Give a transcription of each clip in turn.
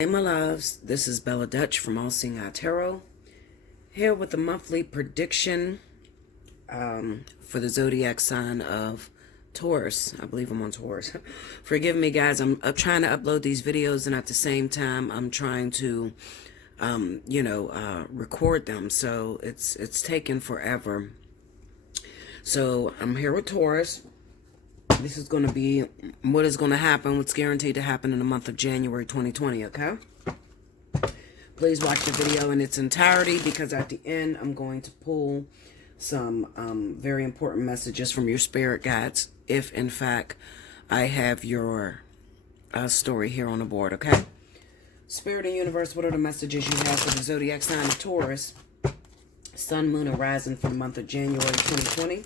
Hey my loves, this is Bella Dutch from Allseeingeyetarot, here with the monthly prediction for the zodiac sign of Taurus. I believe I'm on Taurus. Forgive me guys, I'm trying to upload these videos and at the same time I'm trying to record them, so it's taken forever. So I'm here with Taurus. This is going to be what is going to happen, what's guaranteed to happen in the month of January 2020, okay? Please watch the video in its entirety because at the end I'm going to pull some very important messages from your spirit guides if, in fact, I have your story here on the board, okay? Spirit and universe, what are the messages you have for the zodiac sign of Taurus? Sun, moon, and rising for the month of January 2020.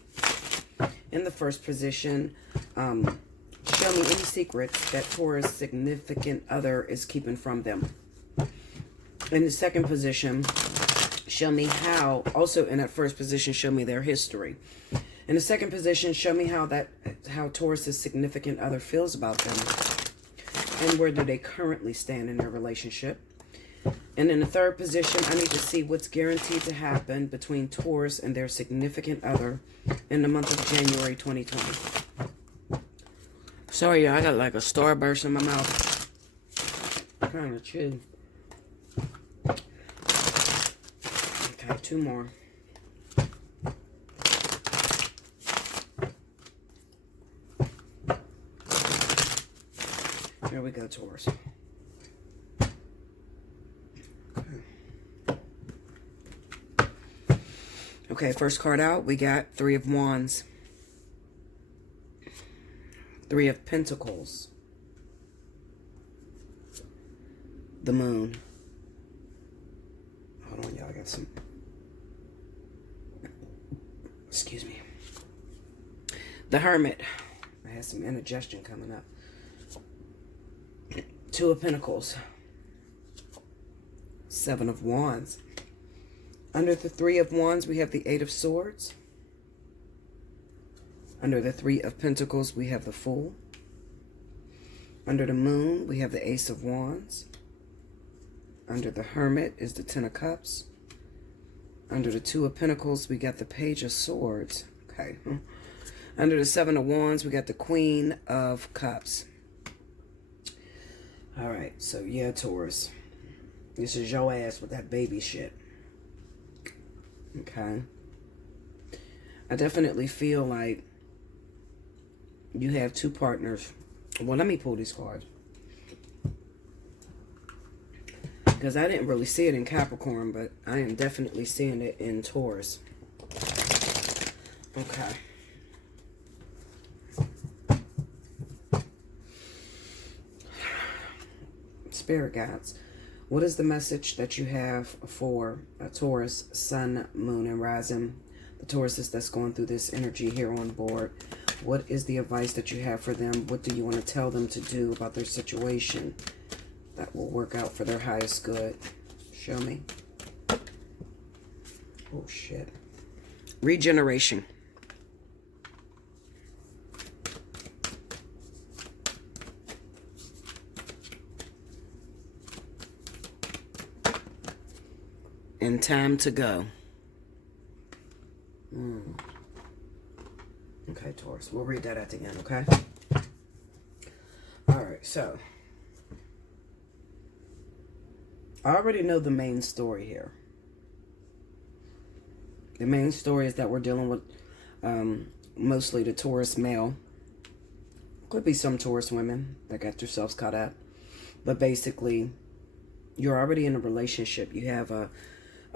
In the first position, show me any secrets that Taurus' significant other is keeping from them. In the second position, show me how, also in that first position, show me their history. In the second position, show me how Taurus' significant other feels about them. And where do they currently stand in their relationship. And in the third position, I need to see what's guaranteed to happen between Taurus and their significant other in the month of January 2020. Sorry, y'all, I got like a starburst in my mouth. I'm trying to chew. Okay, two more. Here we go, Taurus. Okay, first card out, we got Three of Wands. Three of Pentacles. The Moon. Hold on, y'all, I got some... Excuse me. The Hermit. I had some indigestion coming up. Two of Pentacles. Seven of Wands. Under the Three of Wands, we have the Eight of Swords. Under the Three of Pentacles, we have the Fool. Under the Moon, we have the Ace of Wands. Under the Hermit is the Ten of Cups. Under the Two of Pentacles, we got the Page of Swords. Okay. Under the Seven of Wands, we got the Queen of Cups. All right, so yeah, Taurus. This is your ass with that baby shit. Okay. I definitely feel like you have two partners. Well, let me pull these cards. Because I didn't really see it in Capricorn, but I am definitely seeing it in Taurus. Okay. Spirit guides. What is the message that you have for a Taurus, Sun, Moon, and Rising? The Tauruses that's going through this energy here on board. What is the advice that you have for them? What do you want to tell them to do about their situation that will work out for their highest good? Show me. Oh, shit. Regeneration. And time to go. Okay, Taurus. We'll read that at the end, okay? Alright, so. I already know the main story here. The main story is that we're dealing with mostly the Taurus male. Could be some Taurus women that got themselves caught up. But basically, you're already in a relationship. You have a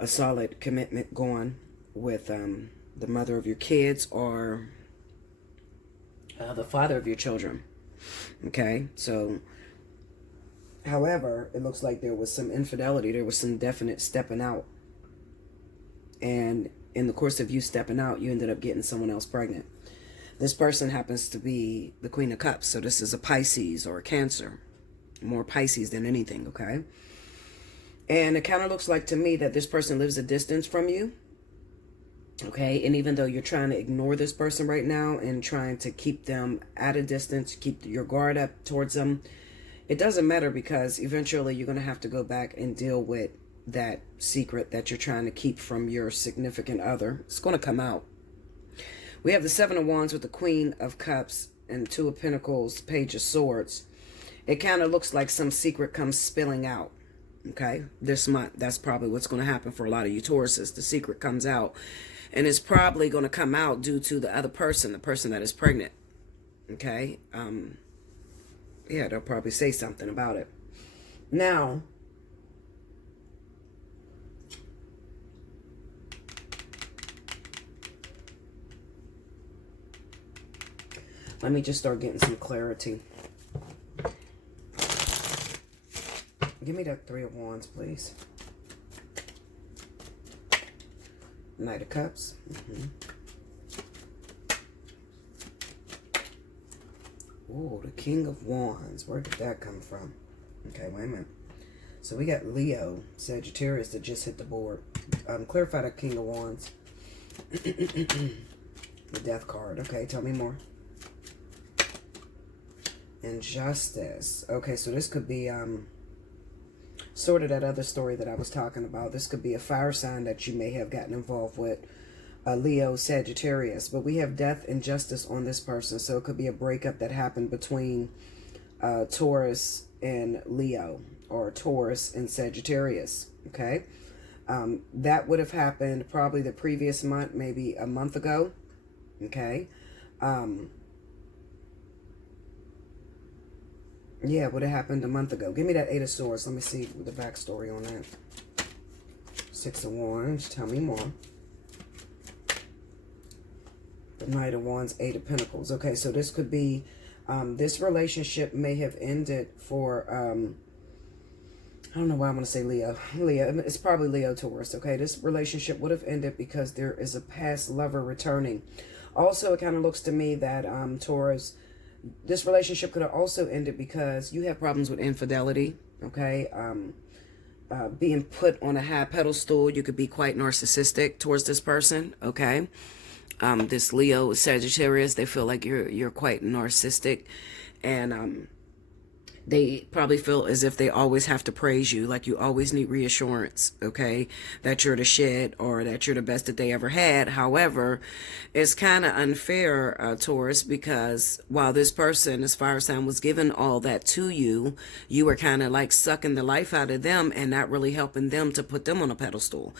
solid commitment going with the mother of your kids or the father of your children. Okay, so however, it looks like there was some infidelity. There was some definite stepping out. And in the course of you stepping out, you ended up getting someone else pregnant. This person happens to be the Queen of Cups. So this is a Pisces or a Cancer. More Pisces than anything, okay? And it kind of looks like to me that this person lives a distance from you. Okay, and even though you're trying to ignore this person right now and trying to keep them at a distance, keep your guard up towards them, it doesn't matter, because eventually you're going to have to go back and deal with that secret that you're trying to keep from your significant other. It's going to come out. We have the Seven of Wands with the Queen of Cups and Two of Pentacles, Page of Swords. It kind of looks like some secret comes spilling out. Okay, this month, that's probably what's going to happen for a lot of you Tauruses. The secret comes out, and it's probably going to come out due to the other person, the person that is pregnant. Okay, yeah, they'll probably say something about it. Now, let me just start getting some clarity. Give me that Three of Wands, please. Knight of Cups. Oh, the King of Wands. Where did that come from? Okay, wait a minute. So we got Leo, Sagittarius that just hit the board. Clarify that King of Wands. The Death card. Okay, tell me more. Injustice. Okay, so this could be sort of that other story that I was talking about. This could be a fire sign that you may have gotten involved with, Leo, Sagittarius. But we have death and justice on this person. So it could be a breakup that happened between Taurus and Leo, or Taurus and Sagittarius. Okay. That would have happened probably the previous month, maybe a month ago. Okay. Yeah, it would have happened a month ago. Give me that Eight of Swords. Let me see the backstory on that. Six of Wands. Tell me more. The Knight of Wands, Eight of Pentacles. Okay, so this could be, this relationship may have ended for, I don't know why I want to say Leo. Leo, it's probably Leo Taurus, okay? This relationship would have ended because there is a past lover returning. Also, it kind of looks to me that, Taurus, this relationship could have also ended because you have problems with infidelity, okay? Being put on a high pedestal. You could be quite narcissistic towards this person, okay? This Leo Sagittarius, they feel like you're quite narcissistic, and they probably feel as if they always have to praise you, like you always need reassurance, okay, that you're the shit or that you're the best that they ever had. However, it's kind of unfair, Taurus, because while this person, this fire sign, was giving all that to you, you were kind of like sucking the life out of them and not really helping them to put them on a pedestal.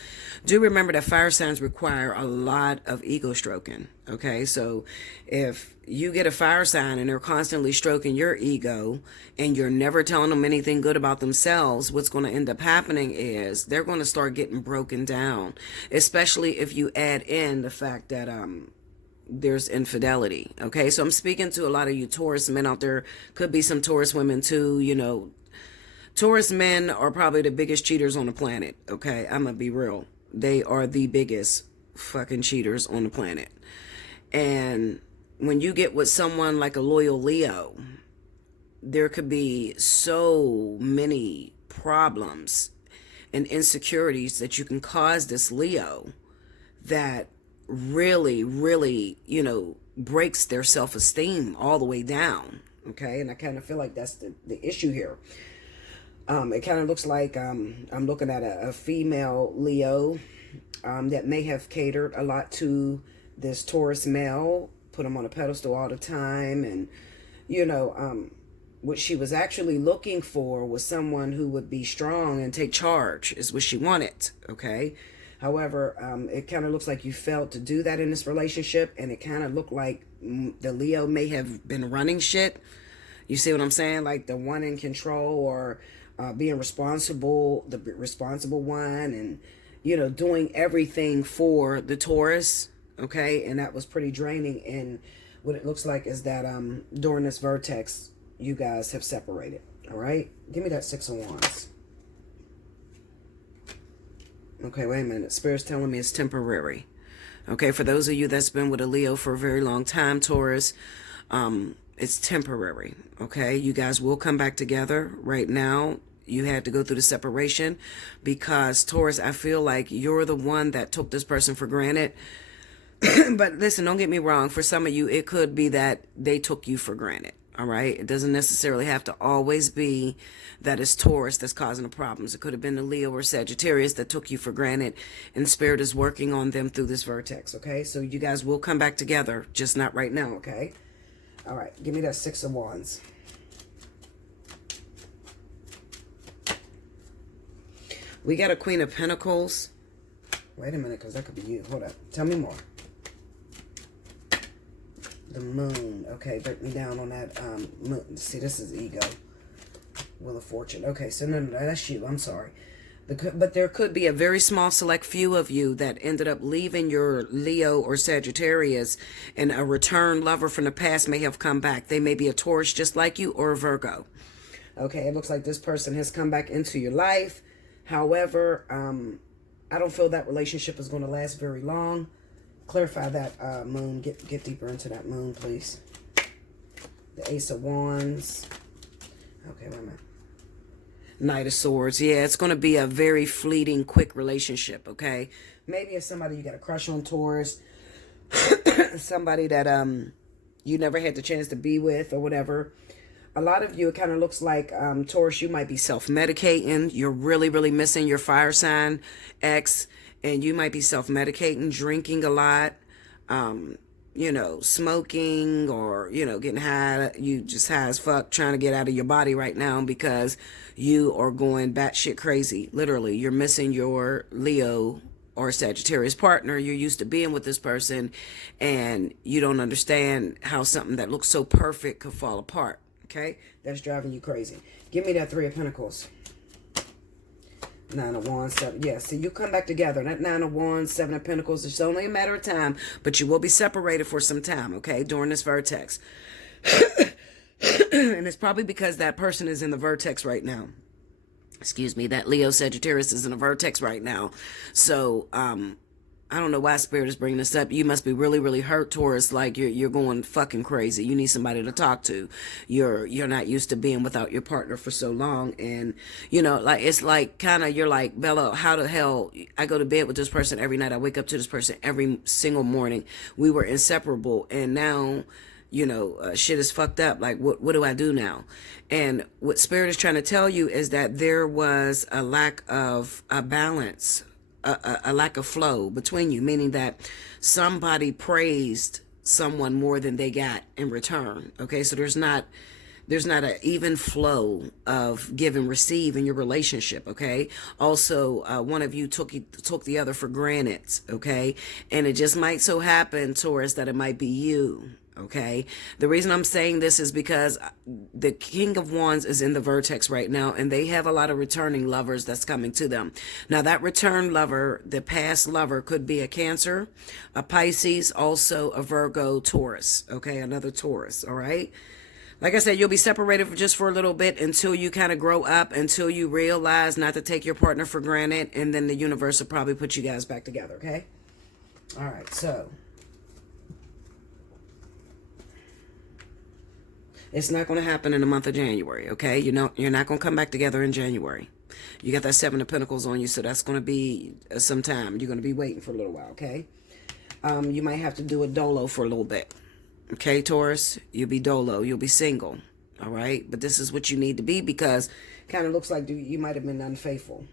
Do remember that fire signs require a lot of ego stroking, okay? So if you get a fire sign and they're constantly stroking your ego and you're never telling them anything good about themselves, what's going to end up happening is they're going to start getting broken down, especially if you add in the fact that there's infidelity. Okay, so I'm speaking to a lot of you Taurus men out there. Could be some Taurus women too. You know, Taurus men are probably the biggest cheaters on the planet. Okay, I'm gonna be real. They are the biggest fucking cheaters on the planet. And when you get with someone like a loyal Leo, there could be so many problems and insecurities that you can cause this Leo that really, really, you know, breaks their self-esteem all the way down. Okay, and I kind of feel like that's the issue here. It kind of looks like I'm looking at a female Leo that may have catered a lot to this Taurus male, put him on a pedestal all the time, and you know, what she was actually looking for was someone who would be strong and take charge, is what she wanted. Okay, however, it kind of looks like you failed to do that in this relationship, and it kind of looked like the Leo may have been running shit. You see what I'm saying? Like the one in control, or being responsible, the responsible one, and you know, doing everything for the Taurus. Okay, and that was pretty draining. And what it looks like is that during this vertex, you guys have separated. All right, give me that Six of Wands. Okay, wait a minute. Spirit's telling me it's temporary. Okay, for those of you that's been with a Leo for a very long time, Taurus, it's temporary. Okay, you guys will come back together. Right now, you had to go through the separation because, Taurus, I feel like you're the one that took this person for granted. But listen, don't get me wrong. For some of you, it could be that they took you for granted. All right. It doesn't necessarily have to always be that it's Taurus that's causing the problems. It could have been the Leo or Sagittarius that took you for granted, and Spirit is working on them through this vertex. Okay. So you guys will come back together, just not right now. Okay. All right. Give me that Six of Wands. We got a Queen of Pentacles. Wait a minute, because that could be you. Hold up. Tell me more. The Moon. Okay, break me down on that moon. See, this is ego. Wheel of Fortune. Okay, so no, that's you. I'm sorry. But there could be a very small select few of you that ended up leaving your Leo or Sagittarius, and a return lover from the past may have come back. They may be a Taurus just like you, or a Virgo. Okay, it looks like this person has come back into your life. However, I don't feel that relationship is going to last very long. Clarify that, Moon. Get deeper into that Moon, please. The Ace of Wands. Okay, wait a minute. Knight of Swords. Yeah, it's going to be a very fleeting, quick relationship, okay? Maybe it's somebody you got a crush on, Taurus. Somebody that you never had the chance to be with or whatever. A lot of you, it kind of looks like, Taurus, you might be self-medicating. You're really, really missing your fire sign ex, and you might be self-medicating, drinking a lot, you know, smoking, or, you know, getting high. You just high as fuck, trying to get out of your body right now because you are going batshit crazy. Literally, you're missing your Leo or Sagittarius partner. You're used to being with this person, and you don't understand how something that looks so perfect could fall apart. Okay, that's driving you crazy. Give me that Three of Pentacles. Nine of Wands, seven. Yeah, see, you come back together. That Nine of Wands, Seven of Pentacles, it's only a matter of time, but you will be separated for some time, okay, during this vertex. And it's probably because that person is in the vertex right now. Excuse me, that Leo Sagittarius is in a vertex right now. So, I don't know why Spirit is bringing this up. You must be really, really hurt, Taurus. Like you're going fucking crazy. You need somebody to talk to. You're not used to being without your partner for so long, and you know, like it's like kind of you're like, Bella, how the hell I go to bed with this person every night. I wake up to this person every single morning. We were inseparable, and now, you know, shit is fucked up. Like, what do I do now? And what Spirit is trying to tell you is that there was a lack of a balance. A lack of flow between you, meaning that somebody praised someone more than they got in return. Okay, so there's not an even flow of give and receive in your relationship. Okay, also one of you took the other for granted. Okay, and it just might so happen, Taurus, that it might be you. Okay, the reason I'm saying this is because the King of Wands is in the vertex right now, and they have a lot of returning lovers that's coming to them. Now, that return lover, the past lover, could be a Cancer, a Pisces, also a Virgo, Taurus. Okay, another Taurus. All right. Like I said, you'll be separated just for a little bit until you kind of grow up, until you realize not to take your partner for granted, and then the universe will probably put you guys back together. Okay. All right. So. It's not going to happen in the month of January, okay? You know, you're not going to come back together in January. You got that Seven of Pentacles on you, so that's going to be some time. You're going to be waiting for a little while, okay? You might have to do a dolo for a little bit, okay, Taurus? You'll be dolo. You'll be single, all right? But this is what you need to be, because it kind of looks like you might have been unfaithful,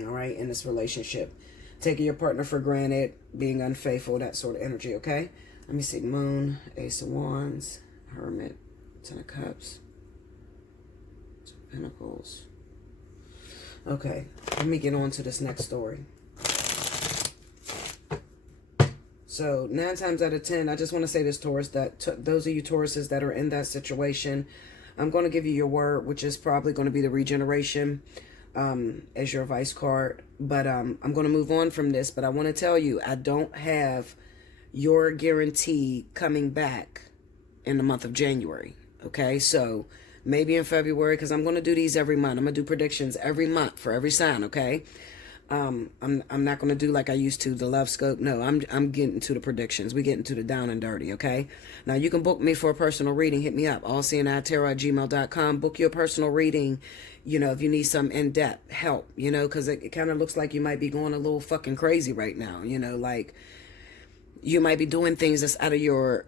all right, in this relationship. Taking your partner for granted, being unfaithful, that sort of energy, okay? Let me see. Moon, Ace of Wands, Hermit, Ten of Cups, Two of Pentacles. Okay, let me get on to this next story. So 9 times out of 10, I just want to say this, Taurus, that those of you Tauruses that are in that situation, I'm going to give you your word, which is probably going to be the regeneration as your advice card. But I'm going to move on from this. But I want to tell you, I don't have your guarantee coming back in the month of January. Okay, so maybe in February, because I'm going to do these every month. I'm going to do predictions every month for every sign, okay? I'm not going to do like I used to, the love scope. No, I'm getting to the predictions. We getting to the down and dirty, okay? Now, you can book me for a personal reading. Hit me up, allseeingeyetarot@gmail.com. Book your personal reading, you know, if you need some in-depth help, you know, because it kind of looks like you might be going a little fucking crazy right now, you know, like you might be doing things that's out of your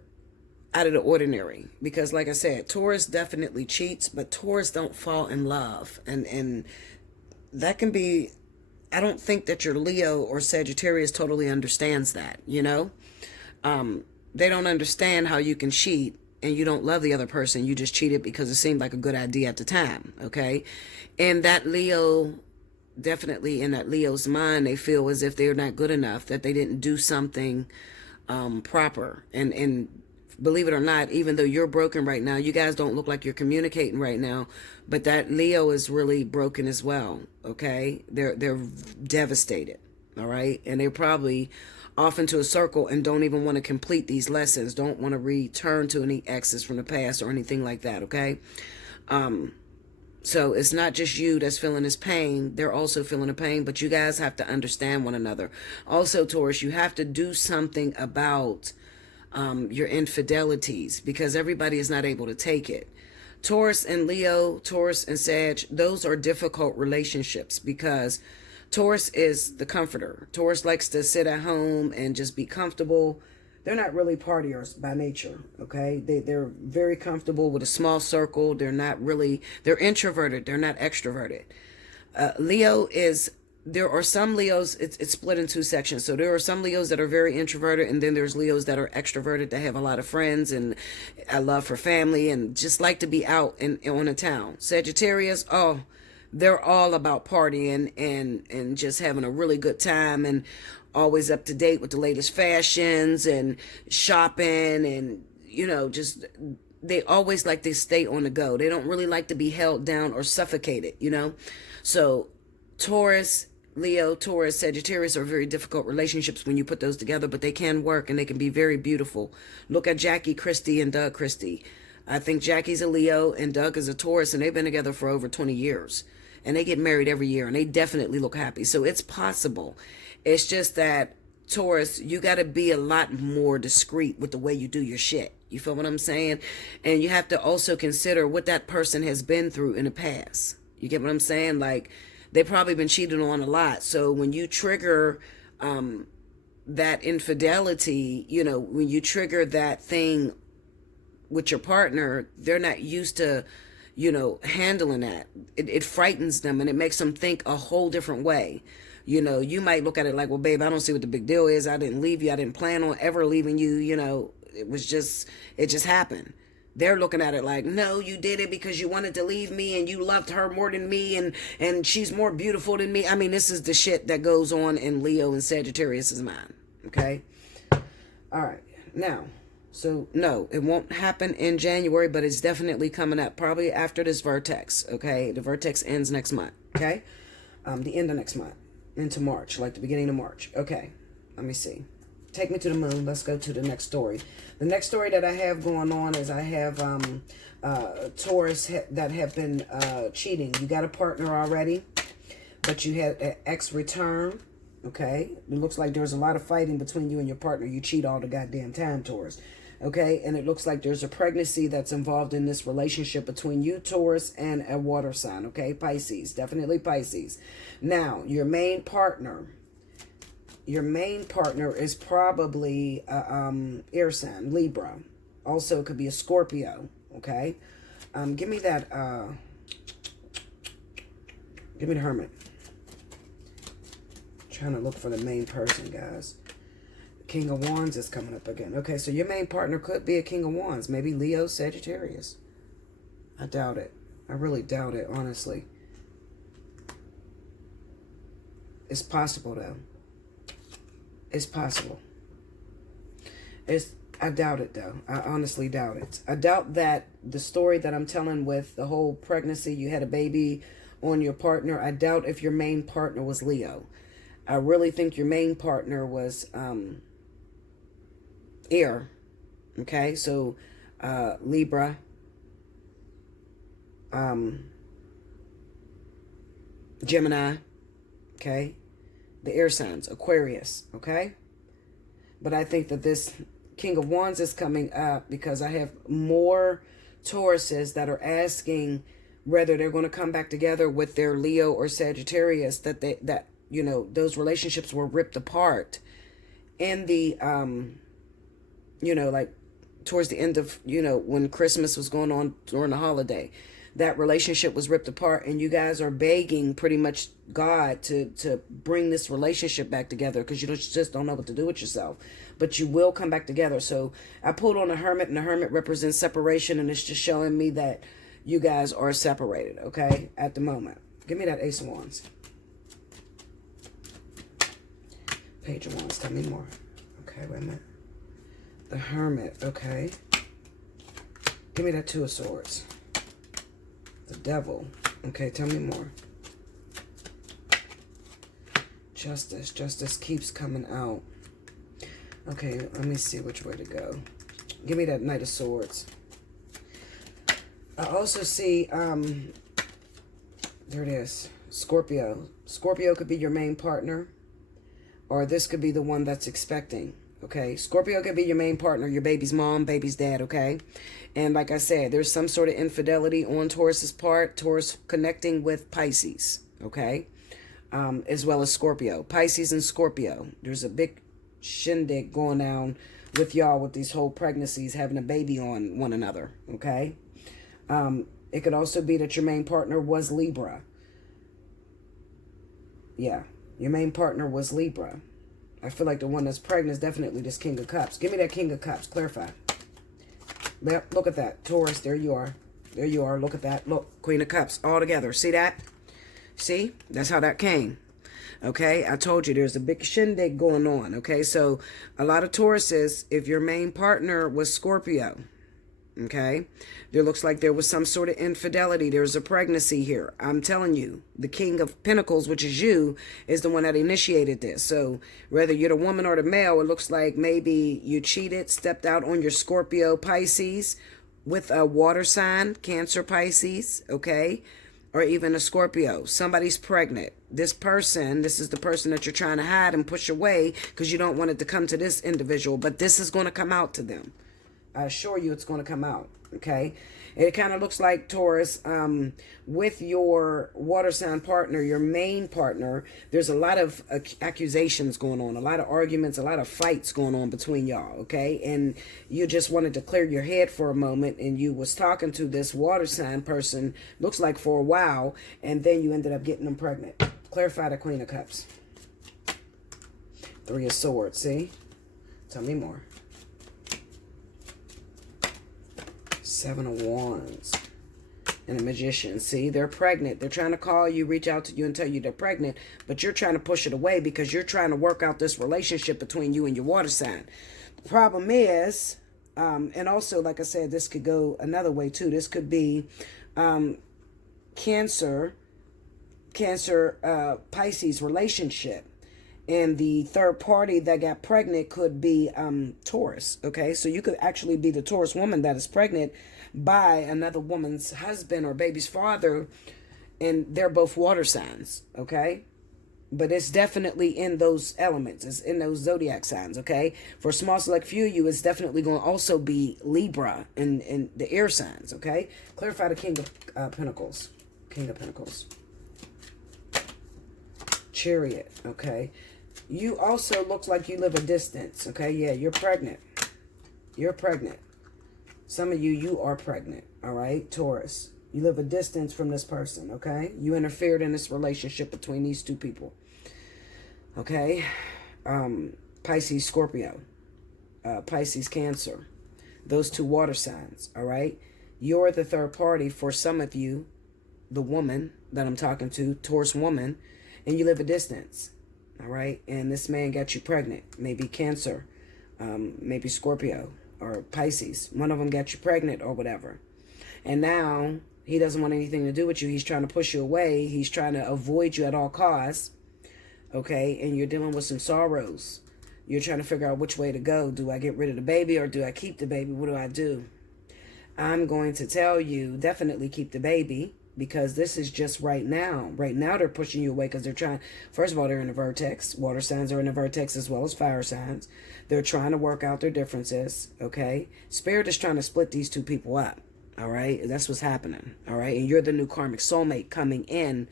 out of the ordinary, because like I said, Taurus definitely cheats, but Taurus don't fall in love, and that can be, I don't think that your Leo or Sagittarius totally understands that, you know. They don't understand how you can cheat and you don't love the other person. You just cheated because it seemed like a good idea at the time, okay? And that Leo, definitely in that Leo's mind, they feel as if they're not good enough, that they didn't do something proper. And believe it or not, even though you're broken right now, you guys don't look like you're communicating right now, but that Leo is really broken as well, okay? They're devastated, all right? And they're probably off into a circle and don't even want to complete these lessons, don't want to return to any exes from the past or anything like that, okay? So it's not just you that's feeling this pain. They're also feeling the pain, but you guys have to understand one another. Also, Taurus, you have to do something about your infidelities, because everybody is not able to take it. Taurus and Leo, Taurus and Sag, those are difficult relationships, because Taurus is the comforter. Taurus likes to sit at home and just be comfortable. They're not really partiers by nature, okay? They're very comfortable with a small circle. They're not really, they're introverted. They're not extroverted. Leo is, there are some Leos, it's split in two sections. So there are some Leos that are very introverted, and then there's Leos that are extroverted, that have a lot of friends and a love for family and just like to be out and on a town. Sagittarius, oh, they're all about partying and just having a really good time, and always up to date with the latest fashions and shopping, and you know, just they always like to stay on the go. They don't really like to be held down or suffocated, you know. So Taurus, Leo, Taurus, Sagittarius are very difficult relationships when you put those together, but they can work and they can be very beautiful. Look at Jackie Christie and Doug Christie. I think Jackie's a Leo and Doug is a Taurus, and they've been together for over 20 years. And they get married every year, and they definitely look happy. So it's possible. It's just that, Taurus, you got to be a lot more discreet with the way you do your shit. You feel what I'm saying? And you have to also consider what that person has been through in the past. You get what I'm saying? Like, they've probably been cheated on a lot. So when you trigger that infidelity, you know, when you trigger that thing with your partner, they're not used to, you know, handling that. It frightens them, and it makes them think a whole different way. You know, you might look at it like, well, babe, I don't see what the big deal is. I didn't leave you. I didn't plan on ever leaving you. You know, it just happened. They're looking at it like, no, you did it because you wanted to leave me and you loved her more than me, and she's more beautiful than me. I mean, this is the shit that goes on in Leo and Sagittarius's mind. Okay? All right. Now, so no, it won't happen in January, but it's definitely coming up probably after this vertex. Okay? The vertex ends next month. Okay? The end of next month into March, like the beginning of March. Okay. Let me see. Take me to the moon. Let's go to the next story. The next story that I have going on is I have Taurus that have been cheating. You got a partner already, but you had an ex return. Okay. It looks like there's a lot of fighting between you and your partner. You cheat all the goddamn time, Taurus. Okay. And it looks like there's a pregnancy that's involved in this relationship between you, Taurus, and a water sign. Okay. Pisces. Definitely Pisces. Now, your main partner is probably air sign, Libra. Also, it could be a Scorpio, okay? Give me that, give me the Hermit. Trying to look for the main person, guys. King of Wands is coming up again. Okay, so your main partner could be a King of Wands. Maybe Leo, Sagittarius. I doubt it. I really doubt it, honestly. It's possible, though. It's possible. I doubt it, though. I honestly doubt it. I doubt that the story that I'm telling with the whole pregnancy, you had a baby on your partner. I doubt if your main partner was Leo. I really think your main partner was air. Okay, so Libra. Gemini. Okay. The air signs, Aquarius, okay? But I think that this King of Wands is coming up because I have more Tauruses that are asking whether they're going to come back together with their Leo or Sagittarius, that you know, those relationships were ripped apart in the you know, like towards the end of, when Christmas was going on during the holiday. That relationship was ripped apart, and you guys are begging pretty much God to bring this relationship back together, because you just don't know what to do with yourself. But you will come back together. So I pulled on a hermit, and the hermit represents separation, and it's just showing me that you guys are separated, okay, at the moment. Give me that Ace of Wands. Page of Wands, tell me more. Okay, wait a minute. The hermit, okay. Give me that Two of Swords. The Devil. Okay, tell me more. Justice. Justice keeps coming out. Okay, let me see which way to go. Give me that Knight of Swords. I also see, there it is, Scorpio. Scorpio could be your main partner, or this could be the one that's expecting. Okay, Scorpio could be your main partner, your baby's mom, baby's dad, okay? And like I said, there's some sort of infidelity on Taurus's part. Taurus connecting with Pisces, okay? As well as Scorpio. Pisces and Scorpio. There's a big shindig going down with y'all with these whole pregnancies, having a baby on one another, okay? It could also be that your main partner was Libra. Yeah, your main partner was Libra. I feel like the one that's pregnant is definitely this King of Cups. Give me that King of Cups. Clarify. Yep, look at that. Taurus, there you are. There you are. Look at that. Look, Queen of Cups all together. See that? See? That's how that came. Okay? I told you there's a big shindig going on. Okay? So a lot of Tauruses, if your main partner was Scorpio, okay, there looks like there was some sort of infidelity. There's a pregnancy here. I'm telling you, the King of Pentacles, which is you, is the one that initiated this. So whether you're the woman or the male, it looks like maybe you cheated, stepped out on your Scorpio, Pisces, with a water sign, Cancer, Pisces, okay, or even a Scorpio. Somebody's pregnant. This person, this is the person that you're trying to hide and push away because you don't want it to come to this individual, but this is going to come out to them. I assure you it's going to come out, okay? It kind of looks like, Taurus, with your water sign partner, your main partner, there's a lot of accusations going on, a lot of arguments, a lot of fights going on between y'all, okay? And you just wanted to clear your head for a moment, and you was talking to this water sign person, looks like for a while, and then you ended up getting them pregnant. Clarify the Queen of Cups. Three of Swords, see? Tell me more. Seven of Wands and a Magician. See, they're pregnant. They're trying to call you, reach out to you and tell you they're pregnant, but you're trying to push it away because you're trying to work out this relationship between you and your water sign. The problem is, and also, like I said, this could go another way too. This could be Cancer, Pisces relationship. And the third party that got pregnant could be Taurus, okay? So you could actually be the Taurus woman that is pregnant by another woman's husband or baby's father, and they're both water signs, okay? But it's definitely in those elements. It's in those zodiac signs, okay? For a small select few of you, it's definitely going to also be Libra and the air signs, okay? Clarify the King of Pentacles. King of Pentacles. Chariot, okay? You also looks like you live a distance, okay? Yeah, you're pregnant. You're pregnant. Some of you, you are pregnant, all right? Taurus, you live a distance from this person, okay? You interfered in this relationship between these two people, okay? Pisces, Scorpio, Pisces, Cancer, those two water signs, all right? You're the third party for some of you, the woman that I'm talking to, Taurus woman, and you live a distance. All right, and this man got you pregnant. Maybe Cancer, maybe Scorpio or Pisces. One of them got you pregnant or whatever. And now he doesn't want anything to do with you. He's trying to push you away. He's trying to avoid you at all costs. Okay, and you're dealing with some sorrows. You're trying to figure out which way to go. Do I get rid of the baby or do I keep the baby? What do I do? I'm going to tell you, definitely keep the baby. Because this is just right now. Right now they're pushing you away because they're trying. First of all, they're in the vertex. Water signs are in the vertex as well as fire signs. They're trying to work out their differences. Okay. Spirit is trying to split these two people up. All right. That's what's happening. All right. And you're the new karmic soulmate coming in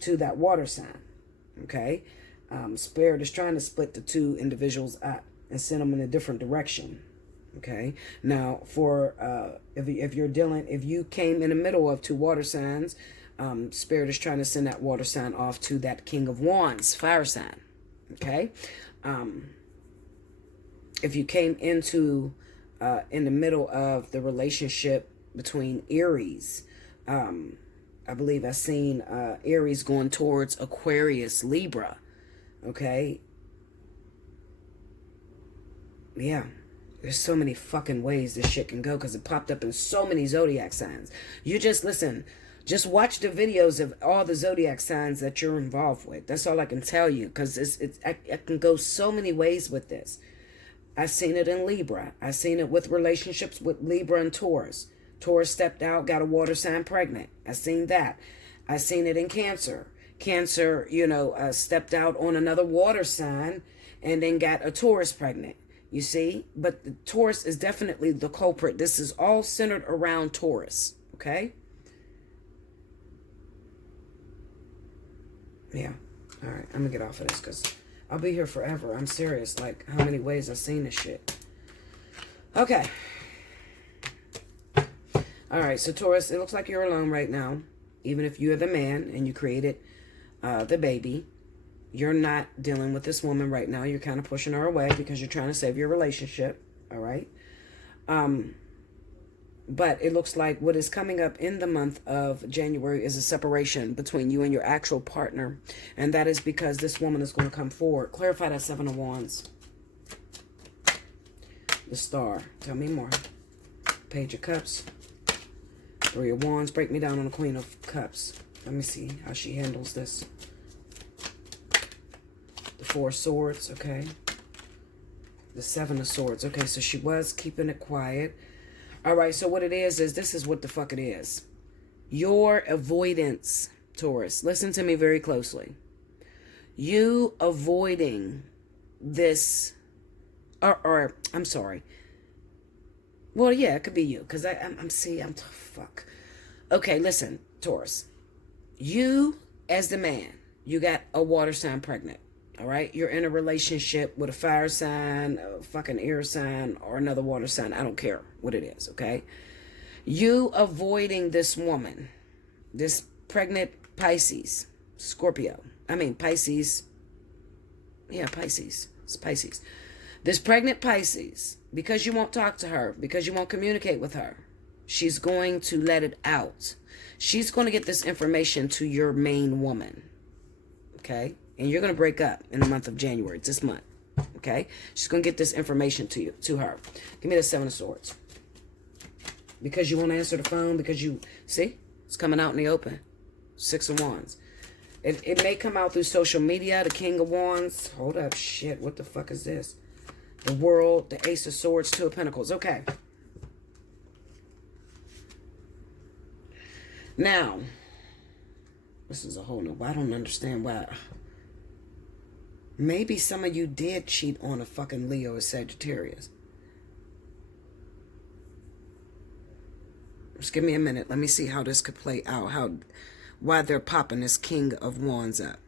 to that water sign. Okay. Spirit is trying to split the two individuals up and send them in a different direction. Okay. Now, for if you're dealing, if you came in the middle of two water signs, Spirit is trying to send that water sign off to that King of Wands, fire sign. Okay. If you came into in the middle of the relationship between Aries, I believe I've seen Aries going towards Aquarius, Libra. Okay. Yeah. There's so many fucking ways this shit can go because it popped up in so many zodiac signs. You just listen. Just watch the videos of all the zodiac signs that you're involved with. That's all I can tell you, because I can go so many ways with this. I've seen it in Libra. I've seen it with relationships with Libra and Taurus. Taurus stepped out, got a water sign pregnant. I've seen that. I've seen it in Cancer. Cancer, stepped out on another water sign and then got a Taurus pregnant. You see? But the Taurus is definitely the culprit. This is all centered around Taurus. Okay? Yeah. All right. I'm going to get off of this because I'll be here forever. I'm serious. Like, how many ways I've seen this shit. Okay. All right. So, Taurus, it looks like you're alone right now. Even if you're the man and you created the baby, you're not dealing with this woman right now. You're kind of pushing her away because you're trying to save your relationship. All right. But it looks like what is coming up in the month of January is a separation between you and your actual partner. And that is because this woman is going to come forward. Clarify that Seven of Wands. The Star. Tell me more. Page of Cups. Three of Wands. Break me down on the Queen of Cups. Let me see how she handles this. The Four of Swords. Okay. The Seven of Swords. Okay, so she was keeping it quiet. All right, so what it is this is what the fuck it is. Your avoidance, Taurus. Listen to me very closely. You avoiding this, or I'm sorry. Well, yeah, it could be you, because fuck. Okay, listen, Taurus. You, as the man, you got a water sign pregnant. All right, you're in a relationship with a fire sign, a fucking air sign, or another water sign. I don't care what it is, okay? You avoiding this woman, this pregnant Pisces, Scorpio. Pisces. Yeah, Pisces. It's Pisces. This pregnant Pisces, because you won't talk to her, because you won't communicate with her, she's going to let it out. She's going to get this information to your main woman, okay? And you're going to break up in the month of January. It's this month. Okay? She's going to get this information to her. Give me the Seven of Swords. Because you won't answer the phone. Because you... See? It's coming out in the open. Six of Wands. It may come out through social media. The King of Wands. Hold up. Shit. What the fuck is this? The World. The Ace of Swords. Two of Pentacles. Okay. Now. This is a whole new... I don't understand why... Maybe some of you did cheat on a fucking Leo or Sagittarius. Just give me a minute. Let me see how this could play out. Why they're popping this King of Wands up.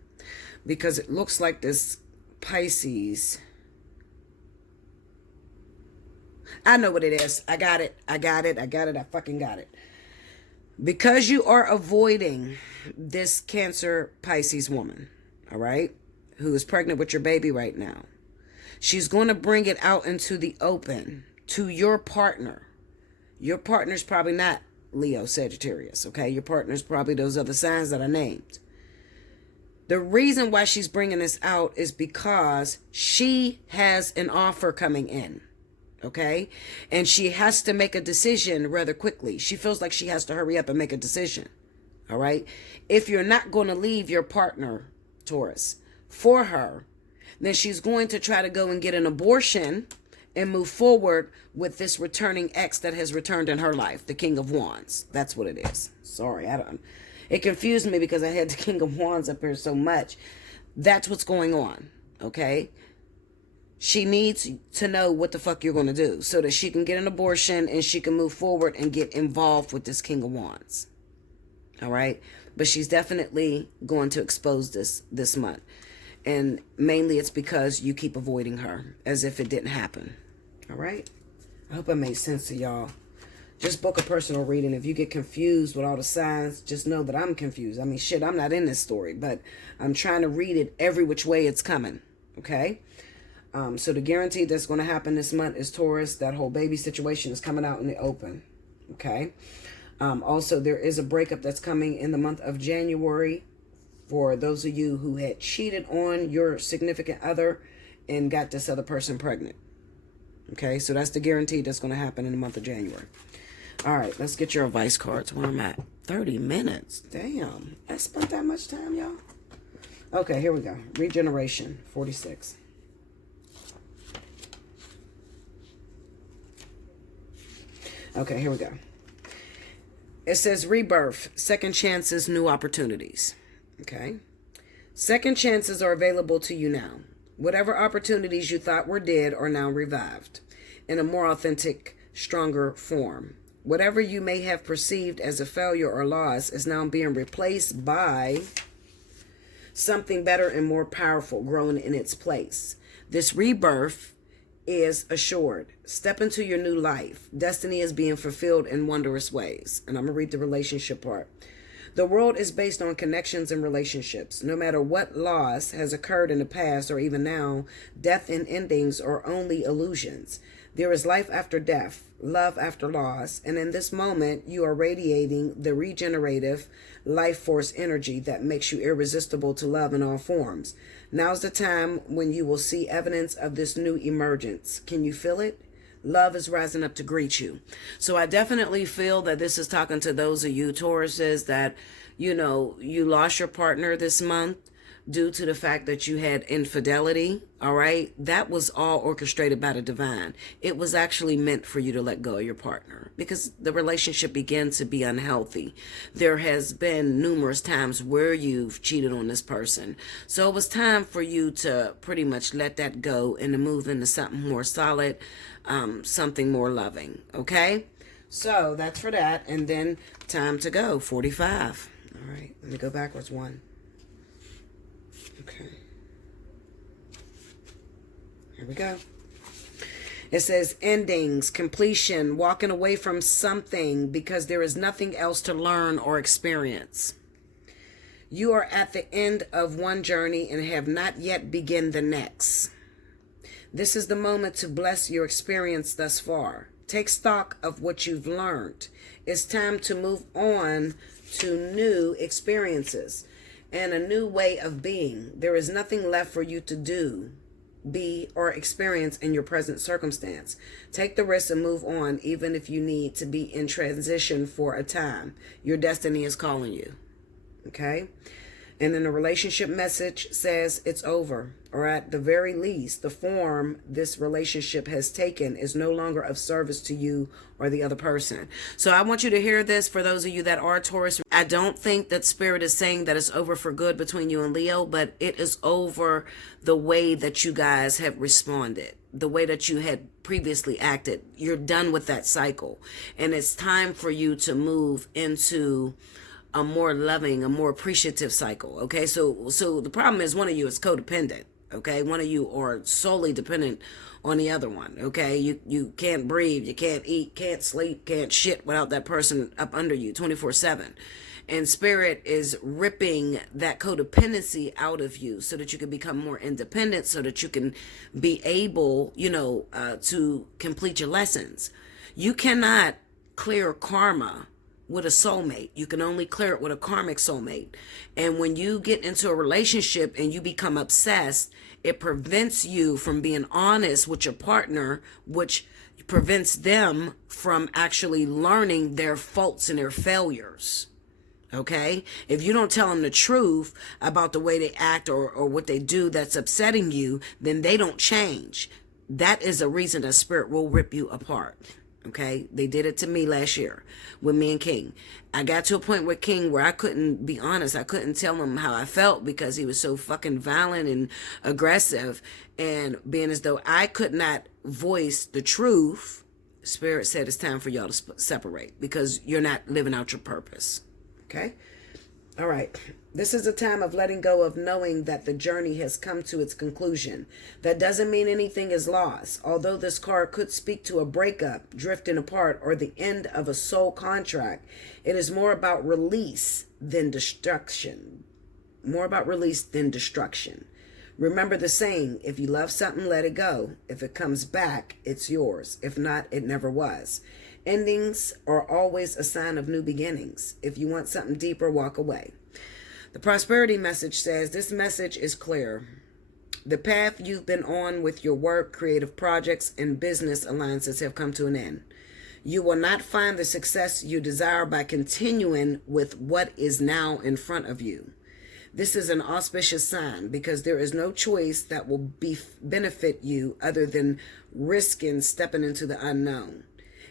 Because it looks like this Pisces. I know what it is. I got it. I fucking got it. Because you are avoiding this Cancer Pisces woman. All right? Who is pregnant with your baby right now. She's going to bring it out into the open to your partner. Your partner's probably not Leo, Sagittarius, okay? Your partner's probably those other signs that I named. The reason why she's bringing this out is because she has an offer coming in, okay? And she has to make a decision rather quickly. She feels like she has to hurry up and make a decision, all right? If you're not going to leave your partner, Taurus, for her, then she's going to try to go and get an abortion and move forward with this returning ex that has returned in her life, the King of Wands. That's what it is. Sorry, it confused me because I had the King of Wands up here so much. That's what's going on, okay? She needs to know what the fuck you're going to do so that she can get an abortion and she can move forward and get involved with this King of Wands. All right? But she's definitely going to expose this month. And mainly it's because you keep avoiding her as if it didn't happen. All right? I hope I made sense to y'all. Just book a personal reading. If you get confused with all the signs, just know that I'm confused. I mean, shit, I'm not in this story, but I'm trying to read it every which way it's coming. Okay? So the guarantee that's going to happen this month is Taurus. That whole baby situation is coming out in the open. Okay? Also, there is a breakup that's coming in the month of January for those of you who had cheated on your significant other and got this other person pregnant. Okay? So that's the guarantee that's going to happen in the month of January. All right, let's get your advice cards where I'm at. 30 minutes. Damn. I spent that much time, y'all. Okay, here we go. Regeneration, 46. Okay, here we go. It says rebirth, second chances, new opportunities. Okay. Second chances are available to you now. Whatever opportunities you thought were dead are now revived in a more authentic, stronger form. Whatever you may have perceived as a failure or loss is now being replaced by something better and more powerful growing in its place. This rebirth is assured. Step into your new life. Destiny is being fulfilled in wondrous ways. And I'm going to read the relationship part. The world is based on connections and relationships. No matter what loss has occurred in the past or even now, death and endings are only illusions. There is life after death, love after loss, and in this moment, you are radiating the regenerative life force energy that makes you irresistible to love in all forms. Now's the time when you will see evidence of this new emergence. Can you feel it? Love is rising up to greet you. So I definitely feel that this is talking to those of you Tauruses that, you lost your partner this month due to the fact that you had infidelity. All right. That was all orchestrated by the divine. It was actually meant for you to let go of your partner because the relationship began to be unhealthy. There has been numerous times where you've cheated on this person. So it was time for you to pretty much let that go and to move into something more solid, something more loving. Okay. So that's for that. And then time to go. 45. All right. Let me go backwards one. Okay. Here we go. It says endings, completion, walking away from something because there is nothing else to learn or experience. You are at the end of one journey and have not yet begun the next. This is the moment to bless your experience thus far. Take stock of what you've learned. It's time to move on to new experiences and a new way of being. There is nothing left for you to do, be, or experience in your present circumstance. Take the risk and move on, even if you need to be in transition for a time. Your destiny is calling you. Okay? And then the relationship message says it's over, or at the very least, the form this relationship has taken is no longer of service to you or the other person. So I want you to hear this for those of you that are Taurus. I don't think that Spirit is saying that it's over for good between you and Leo, but it is over the way that you guys have responded, the way that you had previously acted. You're done with that cycle. And it's time for you to move into a more loving, a more appreciative cycle. Okay, so the problem is one of you is codependent. Okay, one of you are solely dependent on the other one. Okay, you can't breathe, you can't eat, can't sleep, can't shit without that person up under you 24/7. And Spirit is ripping that codependency out of you so that you can become more independent, so that you can be able, to complete your lessons. You cannot clear karma with a soulmate. You can only clear it with a karmic soulmate. And when you get into a relationship and you become obsessed, it prevents you from being honest with your partner, which prevents them from actually learning their faults and their failures. Okay? If you don't tell them the truth about the way they act or what they do that's upsetting you, then they don't change. That is a reason that Spirit will rip you apart. Okay, they did it to me last year with me and King. I got to a point with King where I couldn't be honest. I couldn't tell him how I felt because he was so fucking violent and aggressive, and being as though I could not voice the truth. Spirit said it's time for y'all to separate because you're not living out your purpose. Okay, All right. This is a time of letting go, of knowing that the journey has come to its conclusion. That doesn't mean anything is lost. Although this card could speak to a breakup, drifting apart, or the end of a soul contract, it is more about release than destruction. More about release than destruction. Remember the saying, if you love something, let it go. If it comes back, it's yours. If not, it never was. Endings are always a sign of new beginnings. If you want something deeper, walk away. The prosperity message says, this message is clear. The path you've been on with your work, creative projects, and business alliances have come to an end. You will not find the success you desire by continuing with what is now in front of you. This is an auspicious sign because there is no choice that will benefit you other than risking stepping into the unknown.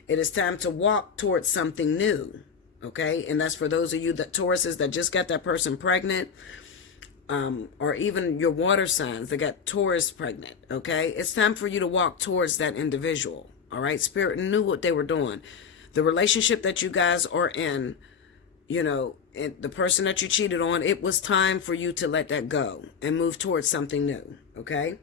It is time to walk towards something new, okay? And that's for those of you that Tauruses that just got that person pregnant, or even your water signs that got Taurus pregnant, okay? It's time for you to walk towards that individual, all right? Spirit knew what they were doing. The relationship that you guys are in, you know, and the person that you cheated on, it was time for you to let that go and move towards something new, okay?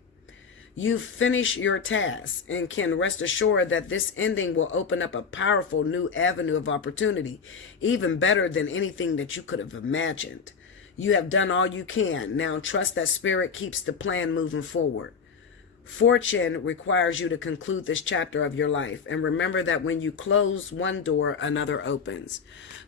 You've finished your task and can rest assured that this ending will open up a powerful new avenue of opportunity, even better than anything that you could have imagined. You have done all you can. Now trust that Spirit keeps the plan moving forward. Fortune requires you to conclude this chapter of your life. And remember that when you close one door, another opens.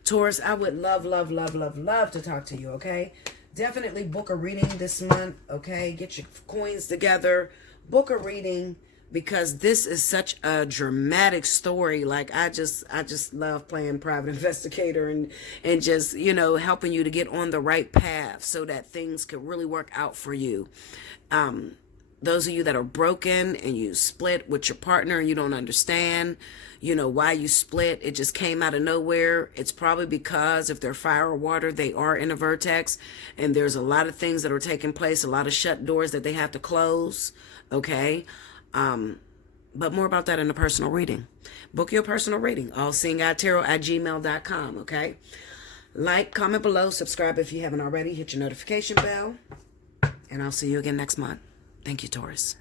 Taurus, I would love to talk to you, okay? Definitely book a reading this month, okay? Get your coins together. Book a reading because this is such a dramatic story. Like I just love playing private investigator and just, you know, helping you to get on the right path so that things could really work out for you. Those of you that are broken and you split with your partner and you don't understand, you know, why you split, it just came out of nowhere. It's probably because if they're fire or water, they are in a vertex and there's a lot of things that are taking place, a lot of shut doors that they have to close. Okay. But more about that in a personal reading. Book your personal reading. Allseeingeyetarot@gmail.com. Okay. Like, comment below, subscribe if you haven't already, hit your notification bell, and I'll see you again next month. Thank you, Taurus.